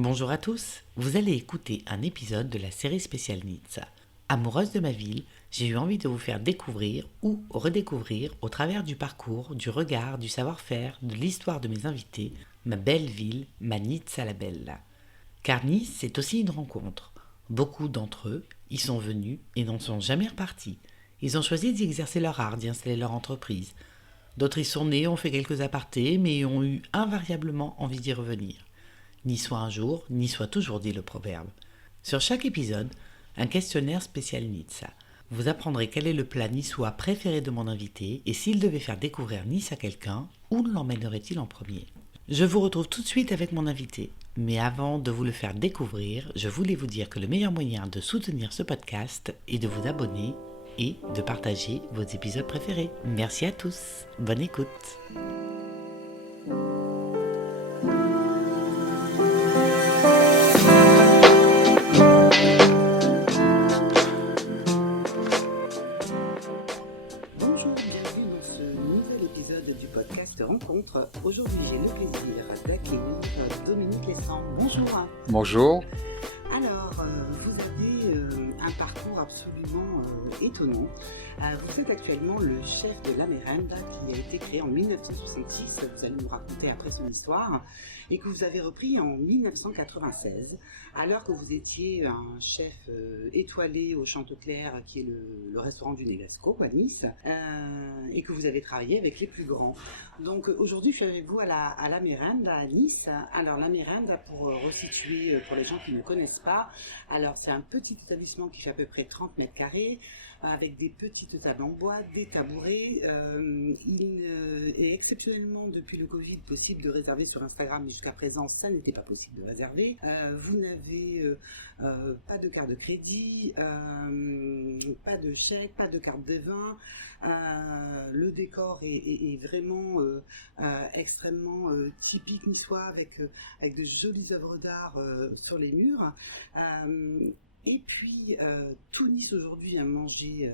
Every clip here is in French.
Bonjour à tous, vous allez écouter un épisode de la série spéciale Nizza. Amoureuse de ma ville, j'ai eu envie de vous faire découvrir ou redécouvrir au travers du parcours, du regard, du savoir-faire, de l'histoire de mes invités, ma belle ville, ma Nizza la bella. Car Nice, c'est aussi une rencontre. Beaucoup d'entre eux y sont venus et n'en sont jamais repartis. Ils ont choisi d'y exercer leur art, d'y installer leur entreprise. D'autres y sont nés, ont fait quelques apartés, mais ont eu invariablement envie d'y revenir. Ni soit un jour, ni soit toujours, dit le proverbe. Sur chaque épisode, un questionnaire spécial Nizza. Vous apprendrez quel est le plat niçois préféré de mon invité et s'il devait faire découvrir Nice à quelqu'un, où l'emmènerait-il en premier. Je vous retrouve tout de suite avec mon invité. Mais avant de vous le faire découvrir, je voulais vous dire que le meilleur moyen de soutenir ce podcast est de vous abonner et de partager vos épisodes préférés. Merci à tous. Bonne écoute. Rencontre. Aujourd'hui, j'ai le plaisir d'accueillir Dominique Lessand. Bonjour. Bonjour. Alors, vous avez un parcours absolument étonnant. Vous êtes actuellement le chef de La Merenda qui a été créé en 1966. Vous allez nous raconter après son histoire. Et que vous avez repris en 1996, alors que vous étiez un chef étoilé au Chanteclair, qui est le restaurant du Negresco à Nice, et que vous avez travaillé avec les plus grands. Donc aujourd'hui, je suis avec vous à la Merenda à Nice. Alors la Merenda, pour resituer pour les gens qui ne connaissent pas, alors c'est un petit établissement qui fait à peu près 30 mètres carrés, avec des petites tables en bois, des tabourets. Il est exceptionnellement, depuis le Covid, possible de réserver sur Instagram, mais jusqu'à présent, ça n'était pas possible de réserver. Vous n'avez pas de carte de crédit, pas de chèque, pas de carte de vin. Le décor est vraiment extrêmement typique niçois, avec de jolies œuvres d'art sur les murs. Et puis, tout Nice aujourd'hui vient manger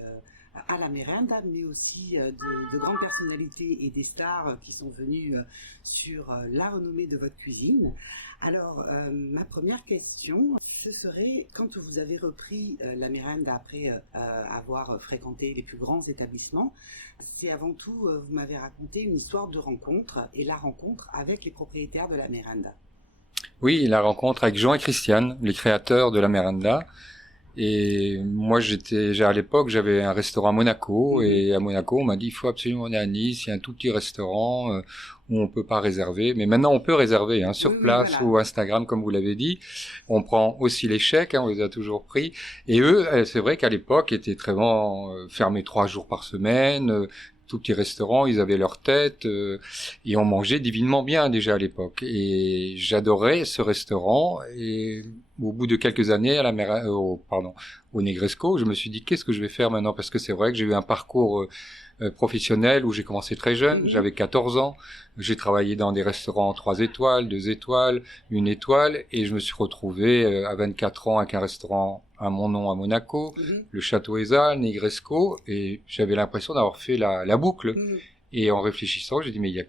à la Merenda, mais aussi de grandes personnalités et des stars qui sont venues sur la renommée de votre cuisine. Alors, ma première question, ce serait, quand vous avez repris la Merenda après avoir fréquenté les plus grands établissements, c'est avant tout, vous m'avez raconté une histoire de rencontre, et la rencontre avec les propriétaires de la Merenda. Oui, la rencontre avec Jean et Christiane, les créateurs de la Merenda. Et moi, à l'époque, j'avais un restaurant à Monaco, et à Monaco, on m'a dit, il faut absolument aller à Nice, il y a un tout petit restaurant où on peut pas réserver. Mais maintenant, on peut réserver, sur place, voilà, ou Instagram, comme vous l'avez dit. On prend aussi les chèques, on les a toujours pris. Et eux, c'est vrai qu'à l'époque, étaient très fermés 3 jours par semaine, tout petit restaurant, ils avaient leur tête, et on mangeait divinement bien déjà à l'époque. Et j'adorais ce restaurant, et au bout de quelques années au Negresco, je me suis dit qu'est-ce que je vais faire maintenant, parce que c'est vrai que j'ai eu un parcours professionnel où j'ai commencé très jeune, j'avais 14 ans, j'ai travaillé dans des restaurants 3 étoiles, 2 étoiles, 1 étoile, et je me suis retrouvé à 24 ans avec un restaurant à mon nom à Monaco, le Château Ezal, Negresco, et j'avais l'impression d'avoir fait la boucle. Et en réfléchissant, j'ai dit mais il y a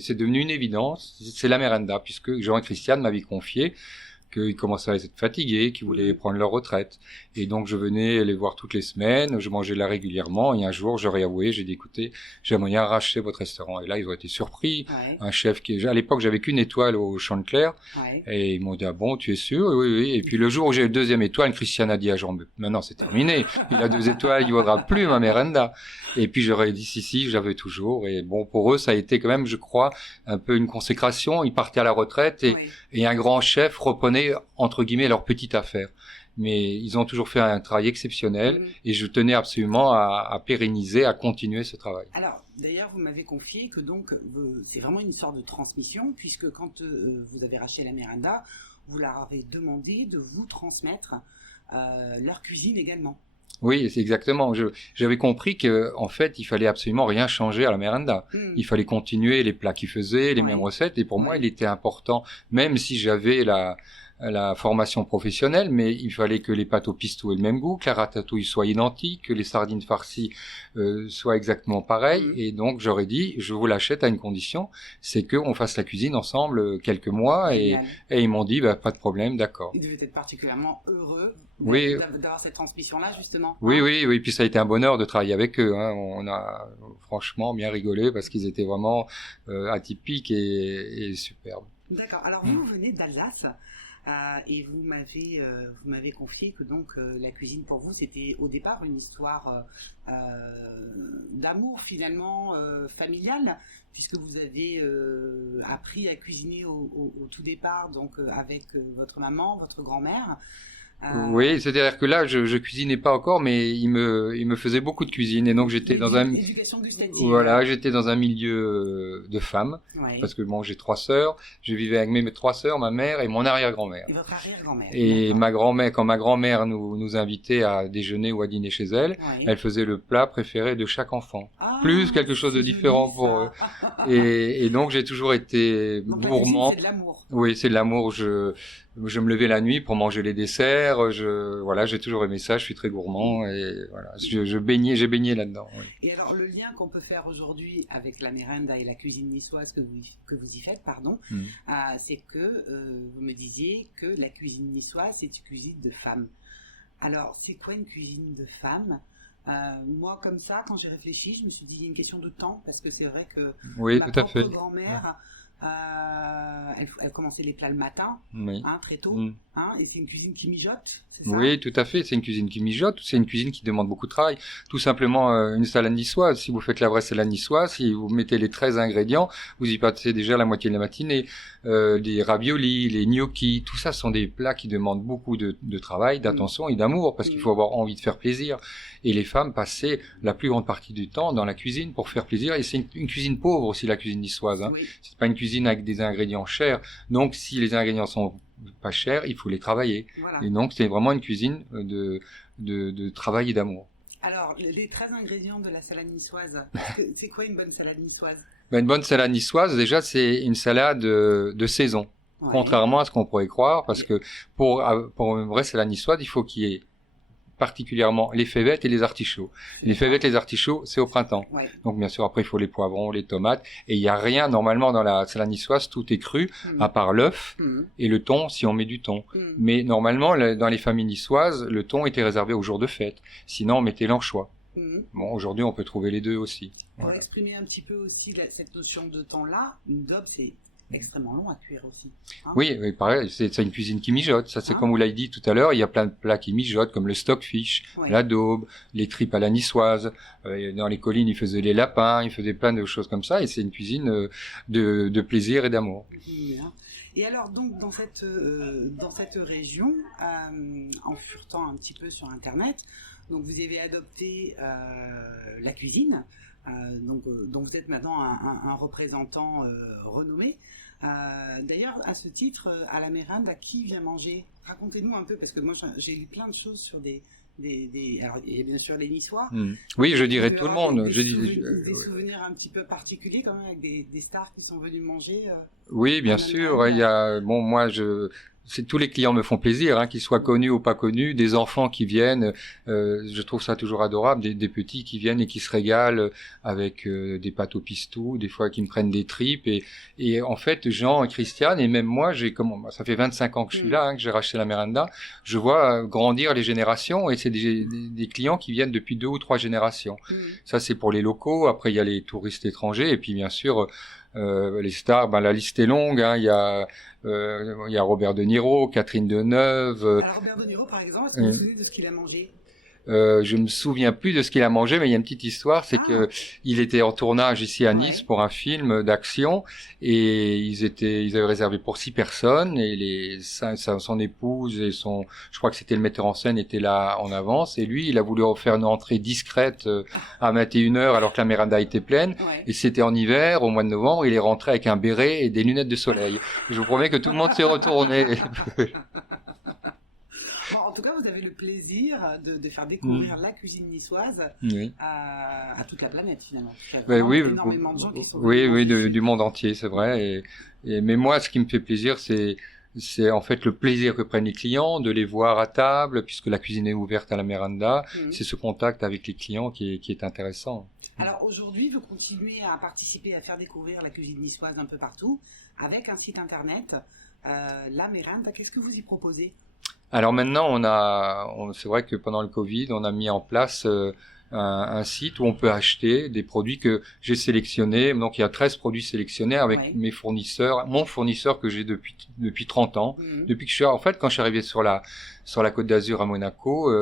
c'est devenu une évidence, c'est la Merenda, puisque Jean et Christiane m'avaient confié qu'ils commençaient à être fatigués, qu'ils voulaient prendre leur retraite. Et donc, je venais les voir toutes les semaines, je mangeais là régulièrement, et un jour, j'aurais avoué, j'ai dit, écoutez, j'aimerais bien racheter votre restaurant. Et là, ils ont été surpris. Ouais. Un chef à l'époque, j'avais qu'1 étoile au Chanteclair, et ils m'ont dit, ah bon, tu es sûr? Oui, oui. Et puis, le jour où j'ai eu le 2e étoile, Christiane a dit à Jean, maintenant, c'est terminé. Il a 2 étoiles, il vaudra plus ma Merenda. Et puis, j'aurais dit, si, j'avais toujours. Et bon, pour eux, ça a été quand même, je crois, un peu une consécration. Ils partaient à la retraite, et un grand chef reprenait, entre guillemets, leur petite affaire. Mais ils ont toujours fait un travail exceptionnel, et je tenais absolument à pérenniser, à continuer ce travail. Alors, d'ailleurs, vous m'avez confié que donc, c'est vraiment une sorte de transmission, puisque quand vous avez racheté la Merenda, vous leur avez demandé de vous transmettre leur cuisine également. Oui, c'est exactement. J'avais compris que, en fait, il fallait absolument rien changer à la Merenda. Il fallait continuer les plats qu'ils faisaient, les mêmes recettes. Et pour moi, il était important, même si j'avais la formation professionnelle, mais il fallait que les pâtes au pistou aient le même goût, que la ratatouille soit identique, que les sardines farcies soient exactement pareilles. Et donc j'aurais dit, je vous l'achète à une condition, c'est qu'on fasse la cuisine ensemble quelques mois. Et ils m'ont dit, pas de problème, d'accord. Ils devaient être particulièrement heureux d'avoir cette transmission-là, justement. Oui. Puis ça a été un bonheur de travailler avec eux. On a franchement bien rigolé parce qu'ils étaient vraiment atypiques et superbes. D'accord. Alors vous venez d'Alsace. Et vous m'avez confié que donc la cuisine pour vous c'était au départ une histoire d'amour finalement familial, puisque vous avez appris à cuisiner au tout départ donc avec votre maman, votre grand-mère. Oui, c'est-à-dire que là, je cuisinais pas encore, mais il me faisait beaucoup de cuisine, et donc j'étais dans un éducation gustative. Voilà, j'étais dans un milieu de femmes, parce que bon, j'ai 3 sœurs, je vivais avec mes 3 sœurs, ma mère et mon arrière-grand-mère. Et votre arrière-grand-mère. Et ma grand-mère, quand ma grand-mère nous invitait à déjeuner ou à dîner chez elle, elle faisait le plat préféré de chaque enfant, plus quelque chose de différent pour eux. Et donc j'ai toujours été gourmand. C'est de l'amour. Oui, c'est de l'amour. Je me levais la nuit pour manger les desserts. J'ai toujours aimé ça. Je suis très gourmand et voilà. J'ai baigné là-dedans. Oui. Et alors, le lien qu'on peut faire aujourd'hui avec la merenda et la cuisine niçoise que vous y faites, c'est que vous me disiez que la cuisine niçoise, c'est une cuisine de femmes. Alors, c'est quoi une cuisine de femmes? Moi, comme ça, quand j'ai réfléchi, je me suis dit, il y a une question de temps, parce que c'est vrai que ma propre grand-mère, elle commençait les plats le matin, très tôt, et c'est une cuisine qui mijote, c'est ça? Oui, tout à fait, c'est une cuisine qui mijote, c'est une cuisine qui demande beaucoup de travail. Tout simplement, une salade niçoise, si vous faites la vraie salade niçoise, si vous mettez les 13 ingrédients, vous y passez déjà la moitié de la matinée. Les raviolis, les gnocchis, tout ça sont des plats qui demandent beaucoup de travail, d'attention et d'amour, parce qu'il faut avoir envie de faire plaisir. Et les femmes passaient la plus grande partie du temps dans la cuisine pour faire plaisir, et c'est une cuisine pauvre aussi, la cuisine niçoise. C'est pas une cuisine avec des ingrédients chers, donc si les ingrédients sont pas chers, il faut les travailler. Et donc c'est vraiment une cuisine de travail et d'amour. Alors, les 13 ingrédients de la salade niçoise, c'est quoi une bonne salade niçoise? Une bonne salade niçoise, déjà, c'est une salade de saison, contrairement à ce qu'on pourrait croire, parce que pour une vraie salade niçoise, il faut qu'il y ait particulièrement les fèvettes et les artichauts. Les fèvettes et les artichauts, c'est au printemps. Donc bien sûr, après il faut les poivrons, les tomates, et il y a rien normalement dans la salade niçoise, tout est cru, à part l'œuf et le thon si on met du thon. Mais normalement, dans les familles niçoises, le thon était réservé aux jours de fête. Sinon, on mettait l'anchois. Bon, aujourd'hui, on peut trouver les deux aussi. Pour exprimer un petit peu aussi cette notion de temps-là, une daube, c'est extrêmement long à cuire aussi. Oui, pareil, c'est une cuisine qui mijote. Ça, c'est comme vous l'avez dit tout à l'heure, il y a plein de plats qui mijotent, comme le stockfish, la daube, les tripes à la niçoise. Dans les collines, ils faisaient les lapins, ils faisaient plein de choses comme ça, et c'est une cuisine de plaisir et d'amour. Et alors, donc, dans cette région, en furetant un petit peu sur Internet, donc vous avez adopté la cuisine, dont vous êtes maintenant un représentant renommé. D'ailleurs, à ce titre, à la Merenda, qui vient manger? Racontez-nous un peu, parce que moi j'ai lu plein de choses sur alors il y a bien sûr les Niçois. Oui, je dirais tout le monde. Des souvenirs un petit peu particuliers quand même, avec des stars qui sont venus manger. Oui, bien sûr. Il y a moi tous les clients me font plaisir, qu'ils soient connus ou pas connus, des enfants qui viennent, je trouve ça toujours adorable, des petits qui viennent et qui se régalent avec des pâtes au pistou, des fois qui me prennent des tripes, et en fait Jean et Christiane et même moi, ça fait 25 ans que je suis là, que j'ai racheté la Merenda, je vois grandir les générations, et c'est des clients qui viennent depuis 2 ou 3 générations. Ça c'est pour les locaux. Après il y a les touristes étrangers, et puis bien sûr les stars, la liste est longue, il y a Robert De Niro, Catherine Deneuve. Alors Robert De Niro, par exemple, est-ce que vous vous souvenez de ce qu'il a mangé? Je me souviens plus de ce qu'il a mangé, mais il y a une petite histoire, c'est que il était en tournage ici à Nice pour un film d'action, et ils avaient réservé pour 6 personnes, et son épouse et je crois que c'était le metteur en scène, était là en avance, et lui, il a voulu faire une entrée discrète à 21h alors que la Merenda était pleine, et c'était en hiver, au mois de novembre, il est rentré avec un béret et des lunettes de soleil. Je vous promets que tout le monde s'est retourné. Bon, en tout cas, vous avez le plaisir de faire découvrir la cuisine niçoise à toute la planète, finalement. Il y a énormément de gens qui sont du monde entier, c'est vrai. Mais moi, ce qui me fait plaisir, c'est c'est en fait le plaisir que prennent les clients de les voir à table, puisque la cuisine est ouverte à la Merenda. C'est ce contact avec les clients qui est intéressant. Alors aujourd'hui, vous continuez à participer, à faire découvrir la cuisine niçoise un peu partout, avec un site internet, La Merenda. Qu'est-ce que vous y proposez? Alors maintenant, c'est vrai que pendant le Covid, on a mis en place un site où on peut acheter des produits que j'ai sélectionnés. Donc il y a 13 produits sélectionnés avec mes fournisseurs, mon fournisseur que j'ai depuis 30 ans. Depuis que quand je suis arrivé sur la Côte d'Azur à Monaco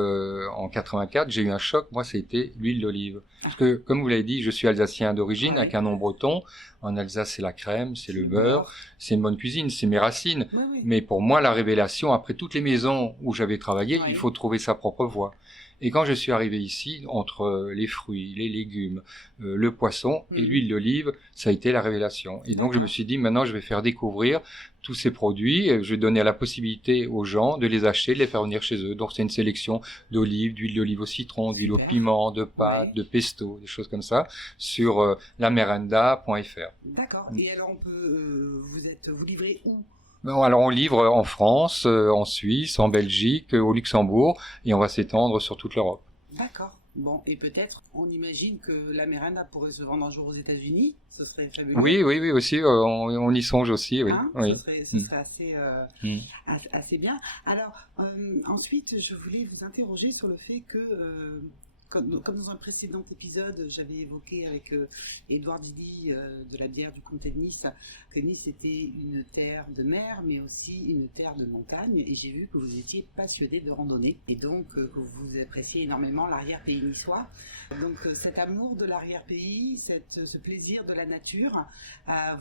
en 84, j'ai eu un choc. Moi, c'était l'huile d'olive. Parce que, comme vous l'avez dit, je suis alsacien d'origine, avec un nom breton. En Alsace, c'est la crème, c'est le beurre, c'est une bonne cuisine, c'est mes racines. Mais pour moi, la révélation, après toutes les maisons où j'avais travaillé, il faut trouver sa propre voie. Et quand je suis arrivé ici, entre les fruits, les légumes, le poisson et l'huile d'olive, ça a été la révélation. Et donc je me suis dit, maintenant je vais faire découvrir tous ces produits, et je vais donner la possibilité aux gens de les acheter, de les faire venir chez eux. Donc c'est une sélection d'olives, d'huile d'olive au citron, d'huile au piment, de pâtes, de pesto, des choses comme ça, sur lamerenda.fr. D'accord. Et alors on peut, vous livrez où? Bon, alors on livre en France, en Suisse, en Belgique, au Luxembourg, et on va s'étendre sur toute l'Europe. D'accord. Bon, et peut-être, on imagine que la Merenda pourrait se vendre un jour aux États-Unis. Ce serait fabuleux. Oui, aussi, on y songe aussi, oui. Hein, oui. Ce serait assez bien. Alors, ensuite, je voulais vous interroger sur le fait que, comme dans un précédent épisode, j'avais évoqué avec Édouard Didi de la bière du comté de Nice, que Nice était une terre de mer, mais aussi une terre de montagne. Et j'ai vu que vous étiez passionné de randonnée, et donc que vous appréciez énormément l'arrière-pays niçois. Donc cet amour de l'arrière-pays, ce plaisir de la nature,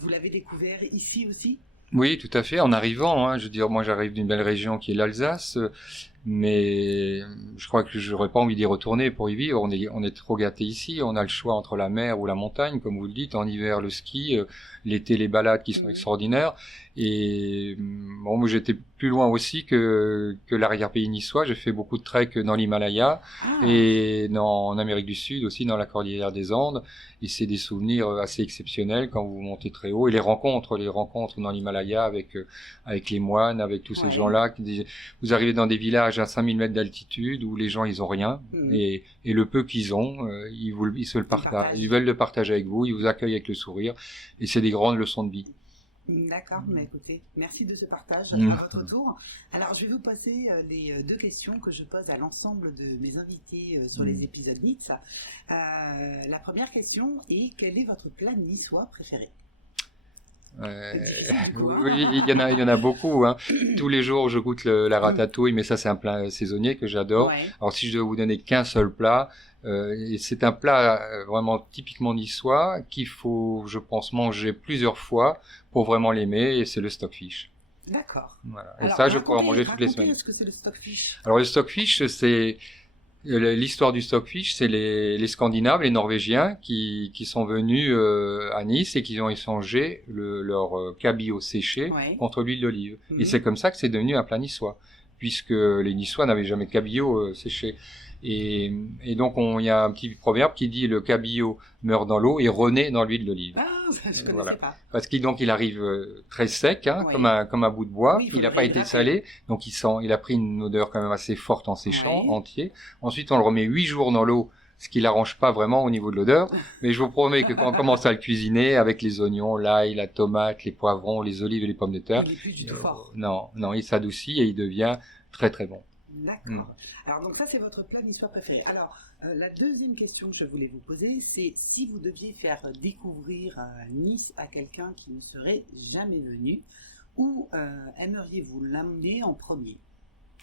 vous l'avez découvert ici aussi? Oui, tout à fait. En arrivant, je veux dire, moi j'arrive d'une belle région qui est l'Alsace, mais je crois que j'aurais pas envie d'y retourner pour y vivre. On est trop gâtés ici. On a le choix entre la mer ou la montagne, comme vous le dites. En hiver, le ski, l'été, les balades qui sont extraordinaires. Et bon, moi j'étais plus loin aussi que l'arrière-pays niçois. J'ai fait beaucoup de trek dans l'Himalaya et en Amérique du Sud aussi, dans la cordillère des Andes. Et c'est des souvenirs assez exceptionnels quand vous montez très haut. Et les rencontres dans l'Himalaya avec les moines, avec tous ces gens-là. Vous arrivez dans des villages à 5000 mètres d'altitude où les gens ils ont rien et le peu qu'ils ont, ils se le partagent. Ils veulent le partager avec vous. Ils vous accueillent avec le sourire. Et c'est des grandes leçons de vie. D'accord, mais écoutez, merci de ce partage à votre tour. Alors, je vais vous passer les deux questions que je pose à l'ensemble de mes invités sur les épisodes Nice. La première question est, quel est votre plat niçois préféré? Oui, il y en a beaucoup. Tous les jours, je goûte la ratatouille, mais ça, c'est un plat saisonnier que j'adore. Alors, si je dois vous donner qu'un seul plat, et c'est un plat vraiment typiquement niçois qu'il faut, je pense, manger plusieurs fois pour vraiment l'aimer, et c'est le stockfish. D'accord. Voilà. Et alors, ça, je pourrais en manger toutes les semaines. Qu'est-ce que c'est le stockfish? Alors, le stockfish, c'est l'histoire du stockfish, c'est les Scandinaves, les Norvégiens qui sont venus à Nice et qui ont échangé leur cabillaud séché contre l'huile d'olive. Et c'est comme ça que c'est devenu un plat niçois, puisque les Niçois n'avaient jamais de cabillaud séché. Et donc il y a un petit proverbe qui dit le cabillaud meurt dans l'eau et renaît dans l'huile d'olive. Ah, je connaissais pas. Parce qu'il arrive très sec, comme un bout de bois. Il n'a pas été salé, donc il a pris une odeur quand même assez forte en séchant entier. Ensuite, on le remet 8 jours dans l'eau, ce qui l'arrange pas vraiment au niveau de l'odeur. Mais je vous promets que quand on commence à le cuisiner avec les oignons, l'ail, la tomate, les poivrons, les olives et les pommes de terre, il est plus du tout fort. Non, il s'adoucit et il devient très très bon. D'accord. Alors donc ça c'est votre plat niçois préféré. Alors la deuxième question que je voulais vous poser, c'est si vous deviez faire découvrir Nice à quelqu'un qui ne serait jamais venu, où aimeriez-vous l'amener en premier?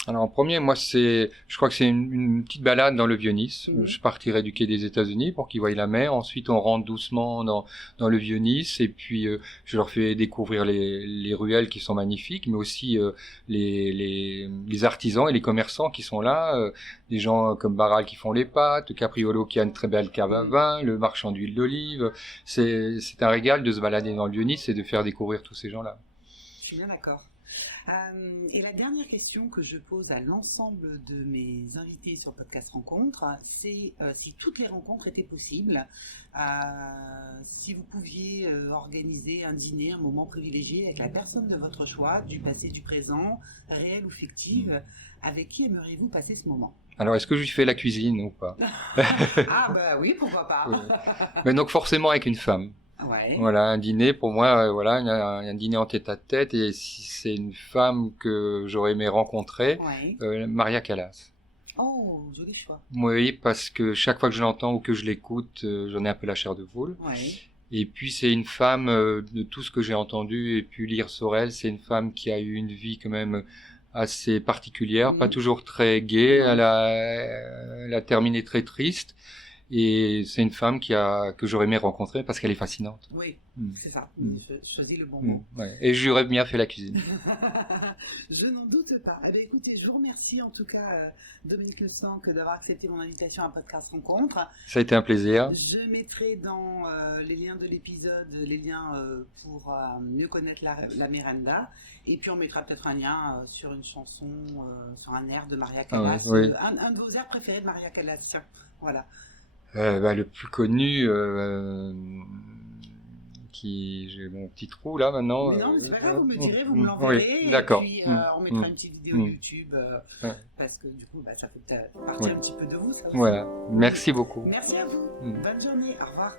Alors en premier, moi je crois que c'est une petite balade dans le Vieux-Nice. Je partirai du quai des États-Unis pour qu'ils voient la mer. Ensuite, on rentre doucement dans le Vieux-Nice et puis je leur fais découvrir les ruelles qui sont magnifiques, mais aussi les artisans et les commerçants qui sont là. Des gens comme Barral qui font les pâtes, Capriolo qui a une très belle cave à vin, le marchand d'huile d'olive. C'est un régal de se balader dans le Vieux-Nice et de faire découvrir tous ces gens-là. Je suis bien d'accord. Et la dernière question que je pose à l'ensemble de mes invités sur Podcast Rencontre, c'est si toutes les rencontres étaient possibles, si vous pouviez organiser un dîner, un moment privilégié avec la personne de votre choix, du passé, du présent, réel ou fictive, avec qui aimeriez-vous passer ce moment? Alors, est-ce que je lui fais la cuisine ou pas? Ah bah oui, pourquoi pas. Oui. Mais donc forcément avec une femme. Ouais. Voilà, un dîner pour moi, voilà, un dîner en tête-à-tête, et si c'est une femme que j'aurais aimé rencontrer, Ouais. Maria Callas. Oh, joli choix. Oui, parce que chaque fois que je l'entends ou que je l'écoute, j'en ai un peu la chair de poule. Ouais. Et puis c'est une femme, de tout ce que j'ai entendu et pu lire sur elle, c'est une femme qui a eu une vie quand même assez particulière, pas toujours très gaie, elle a terminé très triste. Et c'est une femme que j'aurais aimé rencontrer parce qu'elle est fascinante. Oui, c'est ça. Je choisis le bon mot. Ouais. Et j'aurais bien fait la cuisine. Je n'en doute pas. Eh bien, écoutez, je vous remercie en tout cas, Dominique Le Sanc, d'avoir accepté mon invitation à Podcast Rencontre. Ça a été un plaisir. Je mettrai dans les liens de l'épisode, les liens pour mieux connaître la Miranda. Et puis on mettra peut-être un lien sur une chanson, sur un air de Maria Callas. Ah, oui. Un de vos airs préférés de Maria Callas. Tiens, voilà. Le plus connu, j'ai mon petit trou là maintenant. Mais non, mais c'est pas grave, vous me direz, vous me l'enverrez. Oui, d'accord. Et puis on mettra une petite vidéo YouTube parce que du coup, ça fait partie un petit peu de vous. Ça. Voilà. Merci beaucoup. Merci à vous. Bonne journée. Au revoir.